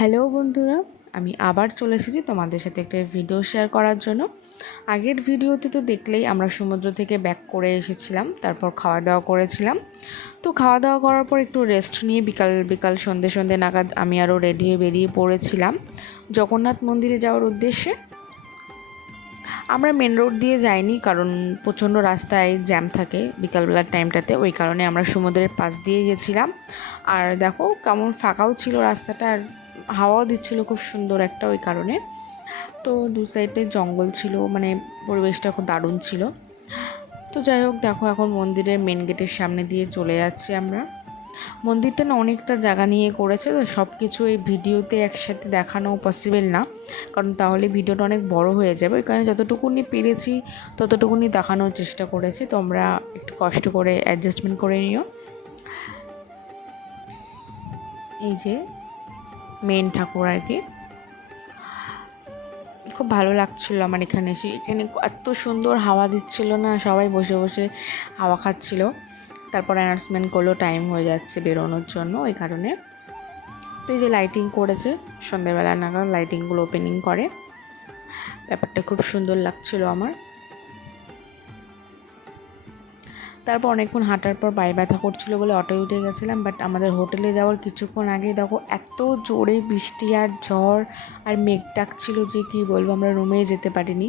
Hello বন্ধুরা, আমি আবার চলে এসেছি তোমাদের সাথে একটা ভিডিও শেয়ার করার জন্য। আগের ভিডিওতে তো দেখলেই আমরা সমুদ্র থেকে ব্যাক করে এসেছিলাম, তারপর খাওয়া দাওয়া করেছিলাম। তো খাওয়া দাওয়া করার পর একটু রেস্ট নিয়ে বিকাল বিকাল সন্ধে নাগাদ আমি আরও রেডি হয়ে বেরিয়ে পড়েছিলাম জগন্নাথ মন্দিরে যাওয়ার উদ্দেশ্যে। আমরা মেন রোড দিয়ে যাইনি, কারণ প্রচণ্ড রাস্তায় জ্যাম থাকে বিকালবেলার টাইমটাতে, ওই কারণে আমরা সমুদ্রের পাশ দিয়ে গেছিলাম। আর দেখো কেমন ফাঁকাও ছিল রাস্তাটা, আর হাওয়াও দিচ্ছিল খুব সুন্দর একটা, ওই কারণে। তো দু সাইডে জঙ্গল ছিল, মানে পরিবেশটা খুব দারুণ ছিল। তো যাই হোক, দেখো এখন মন্দিরের মেন গেটের সামনে দিয়ে চলে যাচ্ছি আমরা। মন্দিরটা না অনেকটা জায়গা নিয়ে করেছে, তো সব কিছু এই ভিডিওতে একসাথে দেখানো পসিবল না, কারণ তাহলে ভিডিওটা অনেক বড় হয়ে যাবে। ওই কারণে যতটুকুনি পেরেছি ততটুকুনি দেখানোর চেষ্টা করেছি, তোমরা একটু কষ্ট করে অ্যাডজাস্টমেন্ট করে নিও। এই যে মেন ঠাকুর আর কি, খুব ভালো লাগছিলো আমার এখানে এসে। এখানে এত সুন্দর হাওয়া দিচ্ছিল না, সবাই বসে বসে হাওয়া খাচ্ছিল। তারপর অ্যানাউন্সমেন্ট করলো টাইম হয়ে যাচ্ছে বেরোনোর জন্য, ওই কারণে। তো এই যে লাইটিং করেছে, সন্ধ্যাবেলা নাগাদ লাইটিংগুলো ওপেনিং করে, ব্যাপারটা খুব সুন্দর লাগছিল আমার। তারপর অনেকক্ষণ হাঁটার পর পায়ে ব্যথা করছিল বলে অটোয় উঠে গেছিলাম, বাট আমাদের হোটেলে যাওয়ার কিছুক্ষণ আগে দেখো এত জোরে বৃষ্টি আর ঝড় আর মেঘ ডাকছিল যে কী বলবো, আমরা রুমেই যেতে পারিনি।